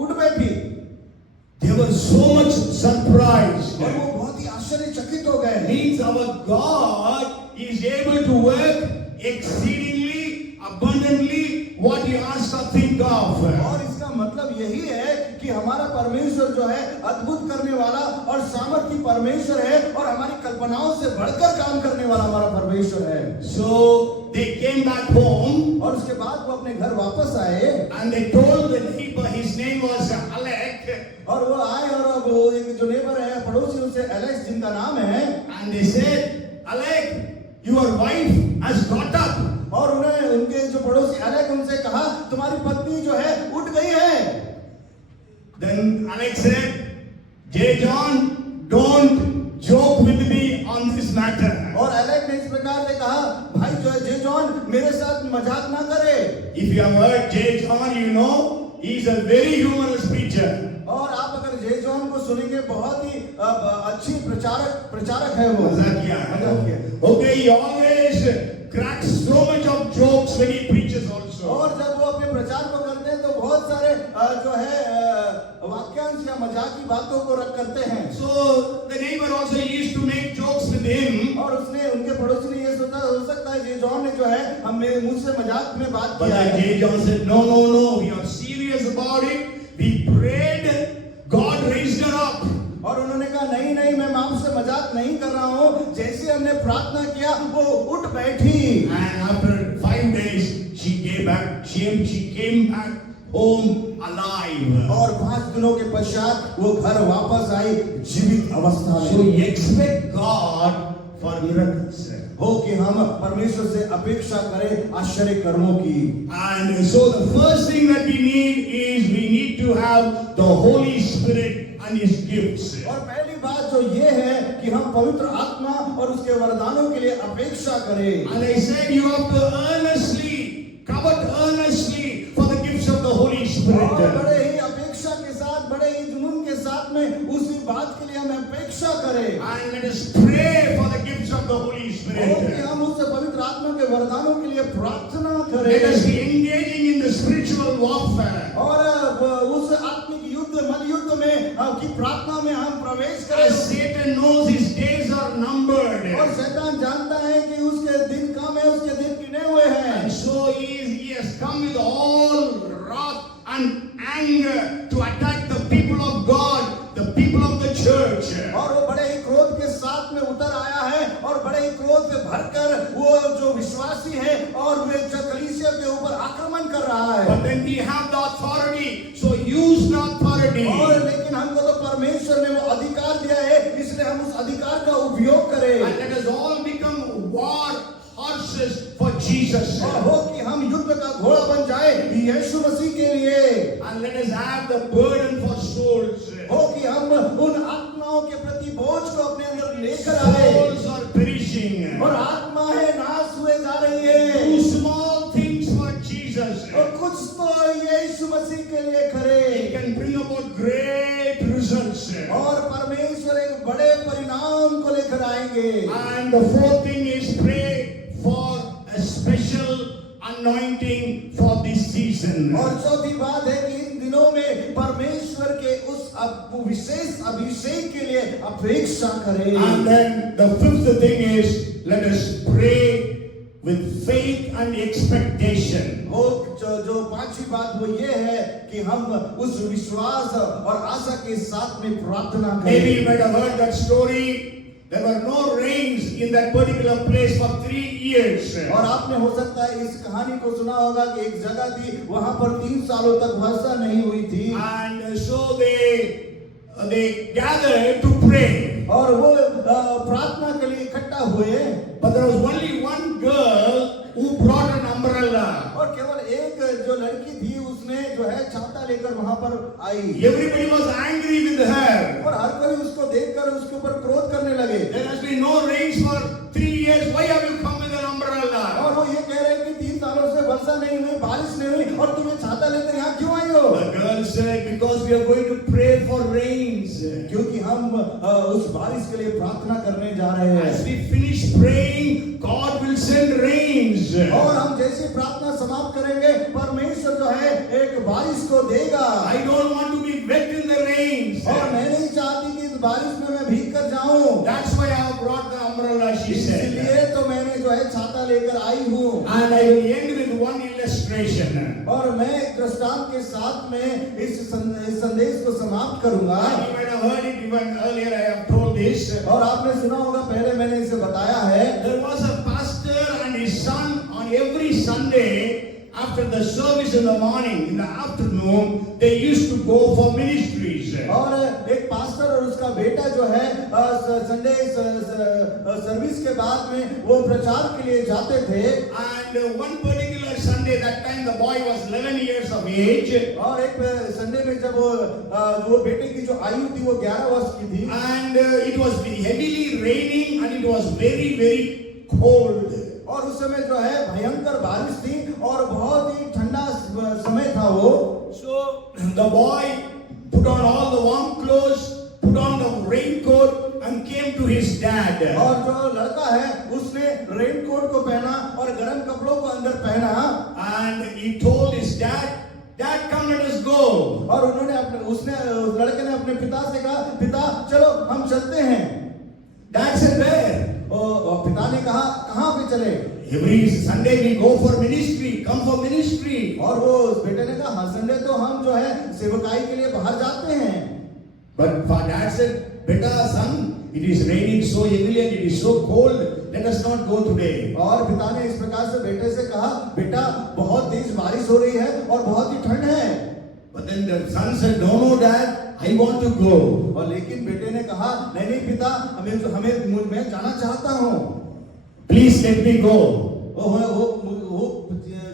उठ बैठी। They were so much surprised. और वो बहुत ही आश्चर्यचकित हो गए। Means our God is able to work exceedingly, abundantly, what you ask or think of. और इसका मतलब यही है कि हमारा परमेश्वर जो है अद्भुत करने वाला और सामर्थी परमेश्वर है, और हमारी कल्पनाओं से बढ़कर काम करने वाला हमारा परमेश्वर है। So they came back home. और उसके बाद वो अपने घर वापस आए। And they told the neighbor, his name was Alec. और वो आए और वो एक जो नेबर है पड़ोसी, उनसे एलेक्स जिनका नाम है। And they said, Alec, your wife has got up. और उन्हें उनके जो पड़ोसी एलेक्स उनसे कहा तुम्हारी पत्नी जो है उठ गई है। Then Alex said, J. John, don't joke with me on this matter. और एलेक्स ने इस प्रकार से कहा, भाई जो है जे जॉन मेरे साथ मजाक ना करे। If you have heard J. John, you know he is a very humorous preacher. और आप अगर जे जॉन को सुनेंगे, बहुत ही अच्छी प्रचारक है वो। Mazakia. मजाकिया। Okay, he always cracks so much of jokes when he preaches also. और जब वो अपने प्रचार को करते हैं तो बहुत सारे जो है वाक्यांश या मजाकी बातों को रख करते हैं। So the neighbor also used to make jokes with him. और उसने, उनके पड़ोसी ने ये सोचा, हो सकता है जे जॉन ने जो है हमें मुझसे मजाक में बात But किया है। J. John said, no, we are serious about it. We prayed, God raised her up. और उन्होंने कहा नहीं, मैं आपसे मजाक नहीं कर रहा हूँ, जैसे हमने प्रार्थना किया वो उठ बैठी। And after 5 days, she came back home alive. और 5 दिनों के पश्चात वो घर वापस आई जीवित अवस्था So में। we expect God for miracles. हो कि हम परमेश्वर से अपेक्षा करें आश्चर्य कर्मों की। And so the first thing that we need to have the Holy Spirit and His gifts. और पहली बात जो ये है कि हम पवित्र आत्मा और उसके वरदानों के लिए अपेक्षा करें। And I said you have to covet earnestly for the gifts of the Holy Spirit. और बड़े ही अपेक्षा के साथ, बड़े ही जुनून के साथ में उसी बात के लिए हम अपेक्षा करें। And let us pray for the gifts of the Holy और कि Spirit. हम उससे पवित्र आत्मा के वरदानों के लिए प्रार्थना Let us करें। be engaging in the spiritual warfare. और उस आत्मिक युद्ध, मल युद्ध में की प्रार्थना में हम प्रवेश करें। As Satan knows his days are numbered. और शैतान जानता है कि उसके दिन कम है, उसके दिन गिने हुए हैं। And so he has come with all wrath and anger to attack the people of God, the people of the church. और वो बड़े ही क्रोध के साथ में उतर आया है और बड़े ही क्रोध से भरकर वो जो विश्वासी है और वे कलीसिया के ऊपर आक्रमण कर रहा है। But then we have the authority, so use the authority. और लेकिन हमको तो परमेश्वर ने वो अधिकार दिया है, इसलिए हम उस अधिकार का उपयोग करें। And let us all become war horses for Jesus. और हो कि हम युद्ध का घोड़ा बन जाए यीशु मसीह के लिए। And let us have the burden for souls. हो कि हम उन आत्माओं के प्रति बोझ को अपने अंदर लेकर आए। Souls are perishing. और आत्मा है नाश हुए जा रही है। Do small things for Jesus. और कुछ तो यीशु मसीह के लिए It करे can bring about great results. और परमेश्वर एक बड़े परिणाम को लेकर आएंगे। And the fourth thing is pray for a special anointing for this season. और चौथी बात है कि इन दिनों में परमेश्वर के उस विशेष अभिषेक के लिए अपेक्षा करें। And then the fifth thing is let us pray with faith and expectation. वो जो पांचवी बात वो ये है कि हम उस विश्वास और आशा के साथ में प्रार्थना Maybe you करें। might have heard that story. There were no rains in that particular place for 3 years. और आपने हो सकता है इस कहानी को सुना होगा कि एक जगह थी, वहां पर 3 सालों तक वर्षा नहीं हुई थी। And so they gathered to pray. और वो प्रार्थना के लिए इकट्ठा हुए। But there was only one girl who brought an umbrella. और केवल एक जो लड़की थी उसने जो है छाता लेकर वहां पर आई। Everybody was angry with her. और हर कोई उसको देखकर उसके ऊपर क्रोध करने लगे। There has been no rains for 3 years. Why have you come with an umbrella? और वो ये कह रहे हैं कि 3 सालों से वर्षा नहीं हुई, बारिश नहीं हुई और तुम्हें छाता लेकर यहाँ क्यों आई हो? The girl said, because we are going to pray for rains. क्योंकि हम उस बारिश के लिए प्रार्थना करने जा रहे हैं। As we finish praying, God will send rains. और हम जैसे प्रार्थना समाप्त करेंगे परमेश्वर जो है एक बारिश को देगा। I don't want to be wet in the rains. और मैं नहीं चाहती कि इस बारिश में मैं भीग कर जाऊं। That's why I have brought the umbrella, she said. इसलिए तो मैंने जो है छाता लेकर आई हूँ। And I will end with one illustration. और मैं एक दृष्टांत के साथ में इस संदेश को समाप्त करूंगा। You might have heard it even earlier. I have told this. और आपने सुना होगा, पहले मैंने इसे बताया है। There was a pastor and his son on every Sunday. After the service in the morning, in the afternoon, they used to go for ministries. और एक पास्टर और उसका बेटा जो है संडे सर्विस के बाद में वो प्रचार के लिए जाते थे। And one particular Sunday, that time the boy was 11 years of age. और एक संडे में जब वो बेटे की जो आयु थी वो 11 वर्ष की थी। And it was heavily raining and it was very, very cold. और उस समय जो है भयंकर बारिश थी और बहुत ही ठंडा समय था वो। So the boy put on all the warm clothes, और जो लड़का है उसने रेनकोट को पहना और गर्म कपड़ों को अंदर पहना and he told his dad, "Dad, come, let us go." और उसने लड़के ने अपने पिता से कहा, पिता चलो हम चलते हैं। Dad said, "Where?" और पिता ने कहा कहाँ पे चले? Every Sunday we go for ministry. Come for ministry. और वो बेटे ने कहा हर संडे तो हम जो है सेवकाई के लिए बाहर जाते हैं। But dad said, "Beta, son, it is raining so heavily and it is so cold. Let us not go today." और पिता ने इस प्रकार से बेटे से कहा, बेटा बहुत तेज बारिश हो रही है और बहुत ही ठंड है। But then the son said, "No, no, Dad, I want to go." और लेकिन बेटे ने कहा, नहीं नहीं पिता, मैं जाना चाहता हूँ। Please let me go. वो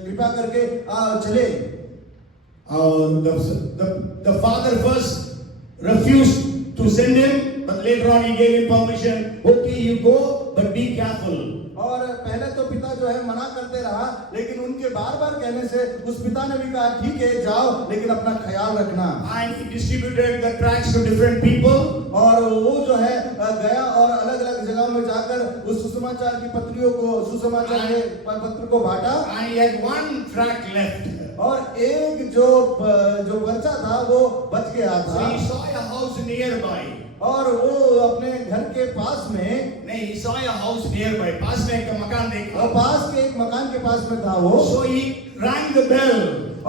कृपा करके चले। The father first refused to send him, but later on he gave him permission. Okay, you go, but be careful. और पहले तो पिता जो है मना करते रहा, लेकिन उनके बार बार कहने से उस पिता ने भी कहा ठीक है जाओ, लेकिन अपना ख्याल रखना। And he distributed the tracts to different people. और वो जो है गया और अलग अलग जगह में जाकर उस सुसमाचार की पत्रियों को सुसमाचार के पत्र को बांटा। And he had one tract left. और एक जो पर्चा था वो बच गया So था। he saw a house nearby. और वो अपने घर के पास में नहीं, he saw a house nearby. पास में एक मकान देखा। और पास के एक मकान के पास में था वो। So he rang the bell.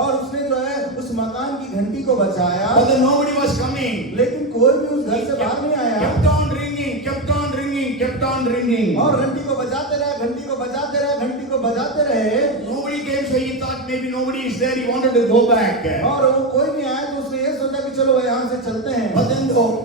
और उसने जो है उस मकान की घंटी को बजाया। But then nobody was coming. लेकिन कोई भी उस घर से बाहर नहीं आया। Kept on ringing, kept on ringing, kept on ringing. और घंटी को बजाते रहे, घंटी को बजाते rहे, घंटी को बजाते रहे। Nobody came, so he thought maybe nobody is there. He wanted to go back. और वो कोई नहीं आया तो उसने ये सोचा कि चलो यहाँ से चलते हैं। But then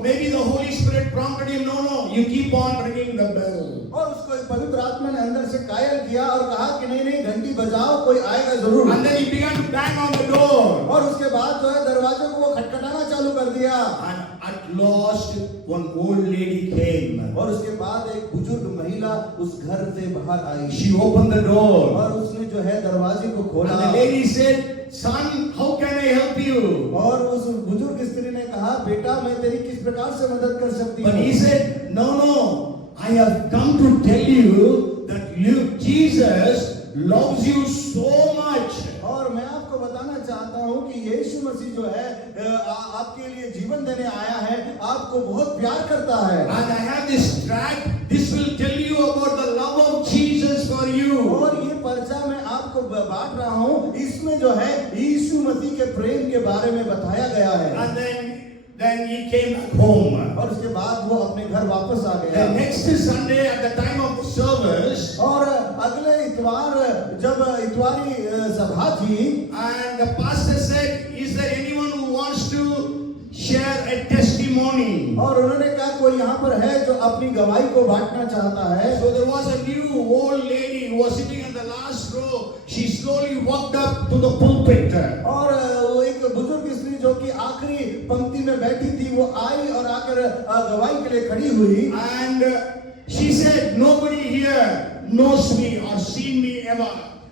maybe the Holy Spirit prompted him, no, you keep on ringing the bell. और उसको एक पवित्र आत्मा ने अंदर से कायल किया और कहा कि नहीं नहीं घंटी बजाओ, कोई आएगा जरूर। And then he began to bang on the door. और उसके बाद जो है दरवाजे को वो खटखटाना चालू कर दिया। And at last one old lady came. और उसके बाद एक बुजुर्ग महिला उस घर से बाहर आई। She opened the door. और उसने जो है दरवाजे को खोला। And the lady said, "Son, how can I help you?" और उस बुजुर्ग स्त्री ने कहा, बेटा मैं तेरी किस प्रकार से मदद कर सकती हूँ? But he said, No, I have come to tell you that Jesus loves you so much. और मैं आपको बताना चाहता हूँ कि यीशु मसीह जो है आपके लिए जीवन देने आया है, आपको बहुत प्यार करता है। And I have this tract. This will tell you about the love of Jesus for you. और ये पर्चा मैं आपको बांट रहा हूँ, इसमें जो है यीशु मसीह के प्रेम के बारे में बताया गया है। And then he came back home. और उसके बाद वो अपने घर वापस आ गया। The next Sunday at the time of the service, और अगले इतवार जब इतवारी सभा थी, and the pastor said, "Is there anyone who wants to share a testimony?" और उन्होंने कहा कोई यहाँ पर है जो अपनी गवाही को बांटना चाहता है। So there was a new old lady who was sitting in the last row. She slowly walked up to the pulpit. और वो एक बुजुर्ग स्त्री जो कि आखिरी पंक्ति में बैठी थी, वो आई और आकर गवाही के लिए खड़ी हुई। And she said, "Nobody here knows me or seen me ever."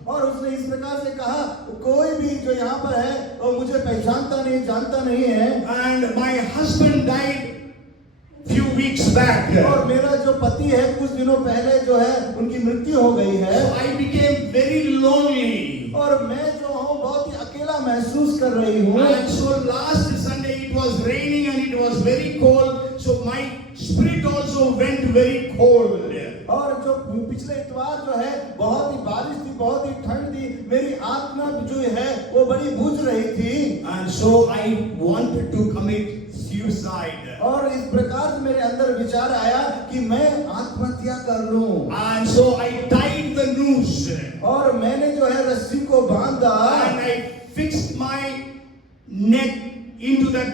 और उसने इस प्रकार से कहा, कोई भी जो यहाँ पर है वो मुझे पहचानता नहीं, जानता नहीं है। And my husband died few weeks back. और मेरा जो पति है कुछ दिनों पहले जो है उनकी मृत्यु हो गई है। So I became very lonely. और मैं जो हूँ बहुत ही अकेला महसूस कर रही हूँ। And so last Sunday it was raining and it was very cold. So my spirit also went very cold. और जो पिछले इतवार जो है बहुत ही बारिश थी, बहुत ही ठंड थी, मेरी आत्मा जो है वो बड़ी बुझ रही थी। And so I wanted to commit suicide. और इस प्रकार से मेरे अंदर विचार आया कि मैं आत्महत्या कर लूं। And so I tied the noose. और मैंने जो है रस्सी को बांधा। And I fixed my neck into that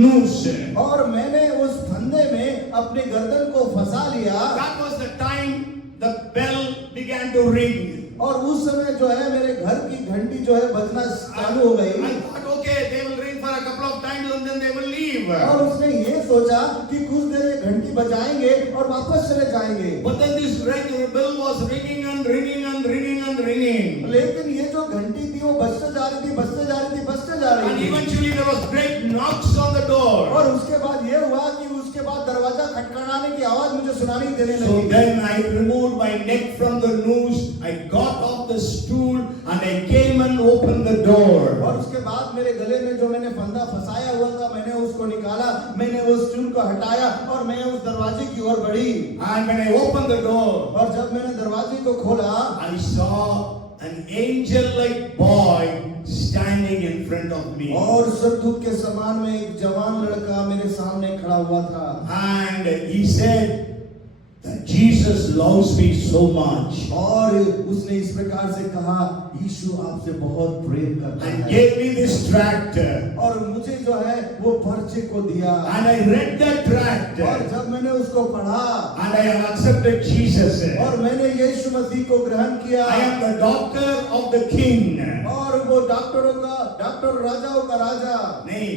noose. और मैंने उस फंदे में अपने गर्दन को फंसा लिया। That was the time the bell began to ring. और उस समय जो है मेरे घर की घंटी जो है बजना चालू हो गई। I thought, okay, they will ring for a couple of times and then they will leave. और उसने ये सोचा कि कुछ देर ये घंटी बजाएंगे और वापस चले जाएंगे। But then this bell was ringing and ringing and ringing and ringing. लेकिन ये जो घंटी थी वो बजते जा रही थी, बजते जा रही थी, बजते जा And रही थी। eventually there was great knocks on the door. और उसके बाद ये हुआ कि उसके बाद बाद दरवाजा खटखटाने की आवाज मुझे सुनाई देने So लगी। then I removed my neck from the noose. I got off the stool and I came and opened the door. और उसके बाद मेरे गले में जो मैंने फंदा फंसाया हुआ था, मैंने उसको निकाला, मैंने उस स्टूल को हटाया और मैं उस दरवाजे की ओर बढ़ी। And when I opened the door, और जब मैंने दरवाजे को खोला, I saw an angel-like boy standing in front of me. और स्वर्गदूत के समान में एक जवान लड़का मेरे सामने खड़ा हुआ था। And he said that Jesus loves me so much. और उसने इस प्रकार से कहा, यीशु आपसे बहुत प्रेम करता And है। gave me this tract. और मुझे जो है वो पर्चे को दिया। And I read that tract. और जब मैंने उसको पढ़ा, And I have accepted Jesus. और मैंने यीशु मसीह को ग्रहण किया। I am the daughter of the king. और वो डॉक्टर राजाओं का राजा, नहीं,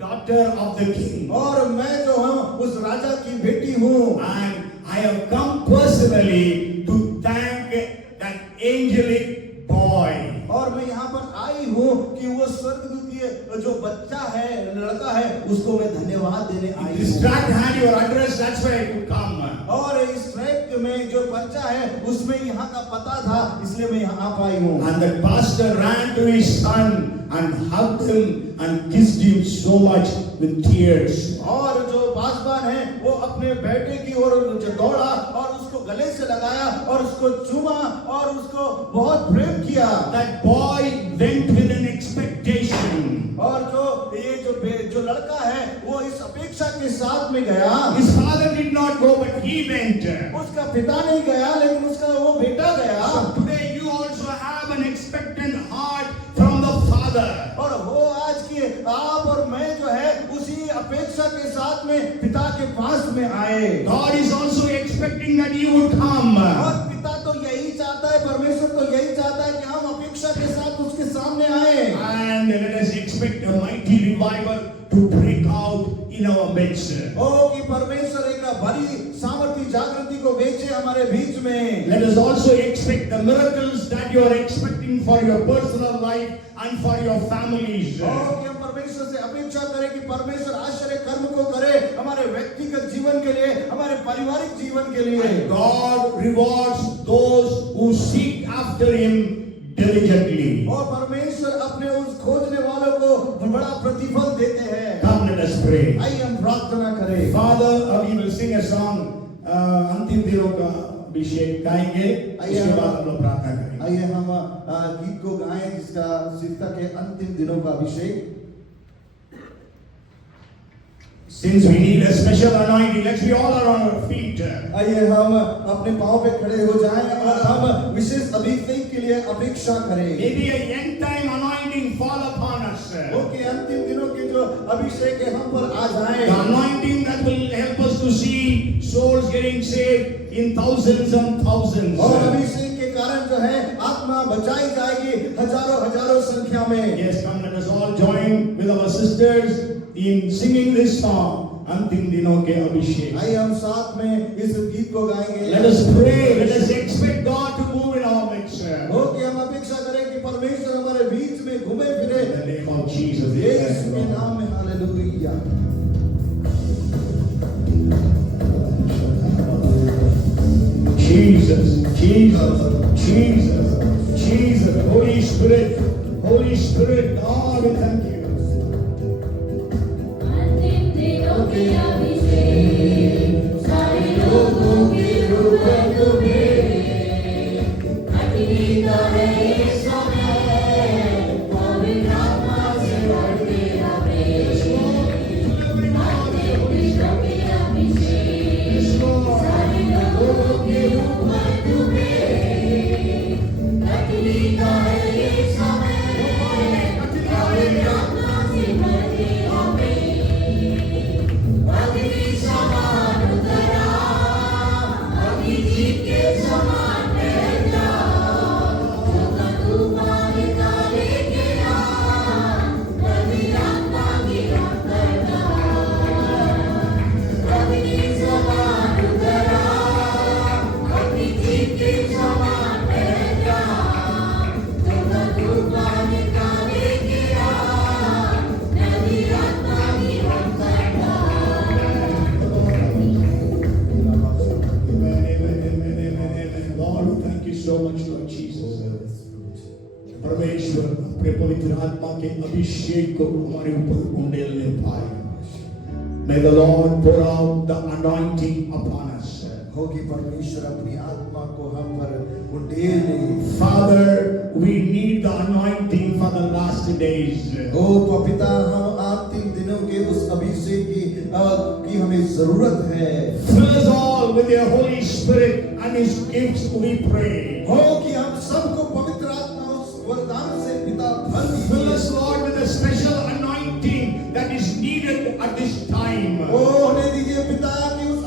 daughter of the king. और मैं जो हूँ उस राजा की बेटी हूँ। And I have come personally to thank that angelic boy. और मैं यहाँ पर आई हूँ कि वो स्वर्गदूतीय जो बच्चा है, लड़का है, उसको मैं धन्यवाद देने आई This हूँ। tract had your address, that's why I could come. और इस ट्रैक में जो पर्चा है उसमें यहाँ का पता था, इसलिए मैं यहाँ आ पाई हूँ। And the pastor ran to his son and hugged him and kissed him so much with tears. और जो पासवान है वो अपने बेटे की ओर दौड़ा और उसको गले से लगाया और उसको चूमा और उसको बहुत प्रेम किया। That boy went with an expectation. और जो लड़का है वो इस अपेक्षा के साथ में गया। His father did not go, but he went. उसका पिता नहीं गया, लेकिन उसका वो बेटा गया। So today you also have an expectant heart from the Father. और वो आज की आप और मैं जो है उसी अपेक्षा के साथ में पिता के पास में आए। God is also expecting that you would come. और पिता तो यही चाहता है, परमेश्वर तो यही चाहता है कि हम अपेक्षा के साथ उसके सामने आए। And let us expect a mighty revival to break out in our midst. ओ कि परमेश्वर एक बड़ी सामर्थी जागृति को भेजे हमारे बीच में। Let us also expect the miracles that you are expecting for your personal life and for your families. ओ कि हम परमेश्वर से अपेक्षा करें कि परमेश्वर आश्चर्य कर्म को करे हमारे व्यक्तिगत जीवन के लिए, हमारे पारिवारिक जीवन के लिए। God rewards those who seek after Him diligently. और परमेश्वर अपने उस खोजने वालों को बड़ा प्रतिफल देते हैं। Come, let us pray. आइए हम प्रार्थना करें। Father, we will sing a song. अंतिम दिनों का अभिषेक गाएंगे, उसके बाद हम लोग प्रार्थना करेंगे। आइए हम गीत को गाएं जिसका शीर्षक है अंतिम दिनों का अभिषेक। Since we need a special anointing, let's be all on our feet. आइए हम अपने पांव पे खड़े हो जाएं और हम विशेष अभिषेक के लिए अपेक्षा करें। Maybe a end time anointing fall upon us. वो कि अंतिम दिनों के जो अभिषेक है हम पर आ जाए। The anointing that will help us to see souls getting saved in thousands and thousands. और अभिषेक के कारण जो है आत्मा बचाई जाएगी हजारों संख्या में। Yes, come, let us all join with our sisters in singing this song. अंतिम दिनों के अभिषेक। आइए हम साथ में इस गीत को गाएंगे। Let us pray. Let us expect God to move in our midst. हो कि हम अपेक्षा करें कि परमेश्वर हमारे बीच में घूमे फिरे। In the name of Jesus. यीशु के नाम में hallelujah. Jesus, Jesus, Jesus, Jesus, Holy Spirit, Holy Spirit, God, we thank you. अंतिम दिनों के अभिषेक सारे लोगों की रूह तुम्हें अग्नि का है ये समय पवित्र आत्मा से भरते हमें अंतिम दिनों के अभिषेक सारे लोगों की रूह तुम्हें अग्नि का है ये समय पवित्र आत्मा से भरते हमें अग्नि समान उतरा अग्नि जीव के समान बह जाओ जो तूफान का लेके आ पवित्र आत्मा गिरा करता अग्नि समान उतरा अग्नि जीव के समान बह जाओ जो परमेश्वर अपने पवित्र आत्मा के अभिषेक को हमारे ऊपर उंडेलने पाए। May the Lord pour out the anointing upon us. होगी परमेश्वर अपनी आत्मा को हम पर उंडेले। Father, we need the anointing for the last days. ओ पिता, हम अंतिम दिनों के उस अभिषेक की हमें जरूरत है। Fill us all with your Holy Spirit and His gifts, we pray. हो कि हम सबको पवित्र आत्मा उस वरदान से पिता भर दीजिए। Fill us, Lord, with a special anointing that is needed at this time. ओ होने दीजिए पिता कि उस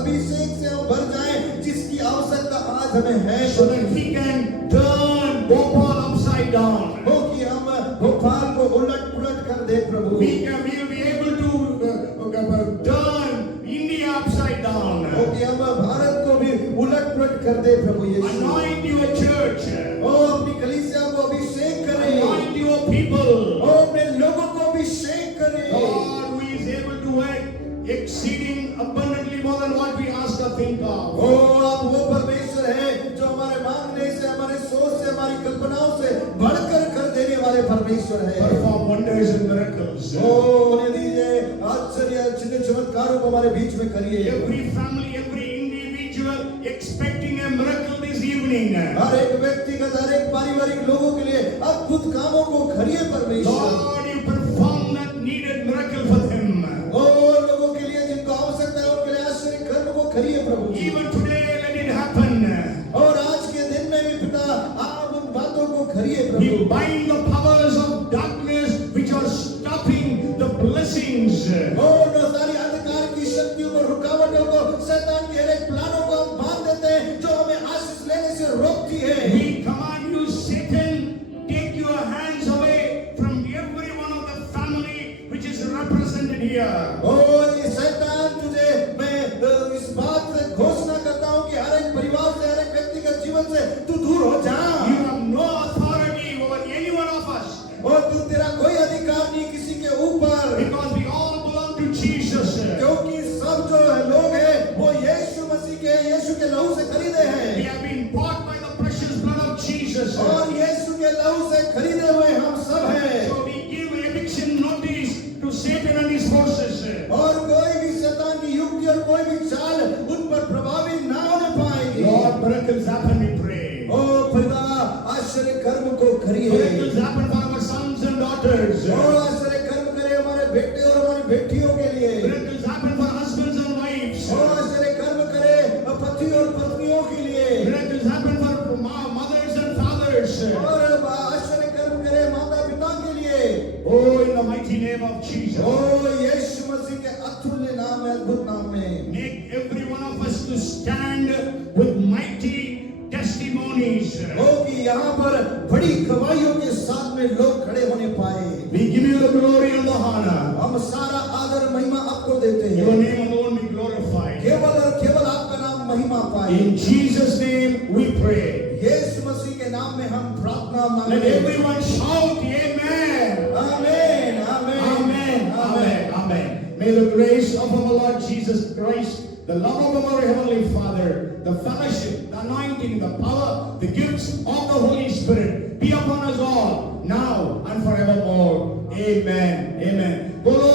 अभिषेक से हम भर जाएं जिसकी आवश्यकता आज हमें है, So that we can turn Bhopal upside down. हो कि हम भोपाल को उलट पुलट कर दे प्रभु। We will be able to turn India upside down. हो कि हम भारत को भी उलट पुलट कर दे प्रभु यीशु। Anoint your church. ओ अपनी कलीसिया को अभिषेक करें। Anoint your people. ओ अपने लोगों को अभिषेक करें। God who is able to work exceeding abundantly more than what we ask or think of. ओ आप वो परमेश्वर है जो हमारे मांगने से, हमारे सोच से, हमारी कल्पनाओं से बढ़कर कर देने वाले परमेश्वर है। Perform wonders and miracles. ओ उन्हें दीजिए आश्चर्य चिन्ह चमत्कारों को हमारे बीच में करिए। Every family, every individual expecting a miracle this evening. हर एक व्यक्तिगत, हर एक पारिवारिक लोगों के लिए अद्भुत कामों को करिए परमेश्वर। Lord, you perform that needed miracle for them. ओ लोगों के लिए जिनको आवश्यकता है उनके लिए आश्चर्य कर्म को करिए प्रभु। Even today, let it happen. और आज के दिन में भी पिता आप उन बातों को करिए We Prabhu. bind the powers of darkness which are stopping the blessings. ओ उन सारी अंधकार की शक्तियों को, रुकावटों को, शैतान के हर एक प्लानों को हम बांध देते हैं जो हमें आशीष लेने से रोकती है। We command you, Satan, take your hands away from every one of the family which is represented here. ओ ये शैतान तुझे मैं इस बात से घोषणा करता हूँ कि हर एक परिवार से, हर एक व्यक्तिगत जीवन से तू दूर हो जा। You have no authority over any one of us और तू तेरा कोई अधिकार नहीं किसी के ऊपर, because we all belong to Jesus. क्योंकि सब जो लोग हैं वो यीशु मसीह के, यीशु के लहू से खरीदे We हैं have been bought by the precious blood of Jesus. और यीशु के लहू से खरीदे हुए हम सब हैं। So we give eviction notice to Satan and his forces. और कोई भी शैतान की युक्ति और कोई भी चाल उन पर प्रभावी ना होने पाएगी। Lord, miracles happen, we pray. ओ पिता आश्चर्य कर्म को करिए। Miracles happen for our sons and daughters. ओ आश्चर्य कर्म करे हमारे बेटे और हमारी बेटियों के लिए। Miracles happen for husbands and wives. ओ आश्चर्य कर्म करे पति और पत्नियों के लिए। Miracles happen for mothers and fathers. और आश्चर्य कर्म करे माता पिता के लिए। Oh, in the mighty name of Jesus. ओ यीशु मसीह के अतुल्य नाम में, अद्भुत नाम में Make every one of us to stand with mighty testimonies. हो कि यहाँ पर बड़ी गवाहियों के साथ में लोग खड़े होने पाए। We give you the glory and the honor. हम सारा आदर महिमा आपको देते Your हैं। name alone be glorified. केवल और केवल आपका नाम महिमा पाए। In Jesus' name we pray. यीशु मसीह के नाम में हम प्रार्थना Let मांगते हैं। everyone shout Amen. आमीन, आमीन, Amen. Amen. Amen. May the grace of our Lord Jesus Christ, the love of our Heavenly Father, the fellowship, the anointing, the power, the gifts of the Holy Spirit be upon us all now and forevermore. Amen. Amen. Bolo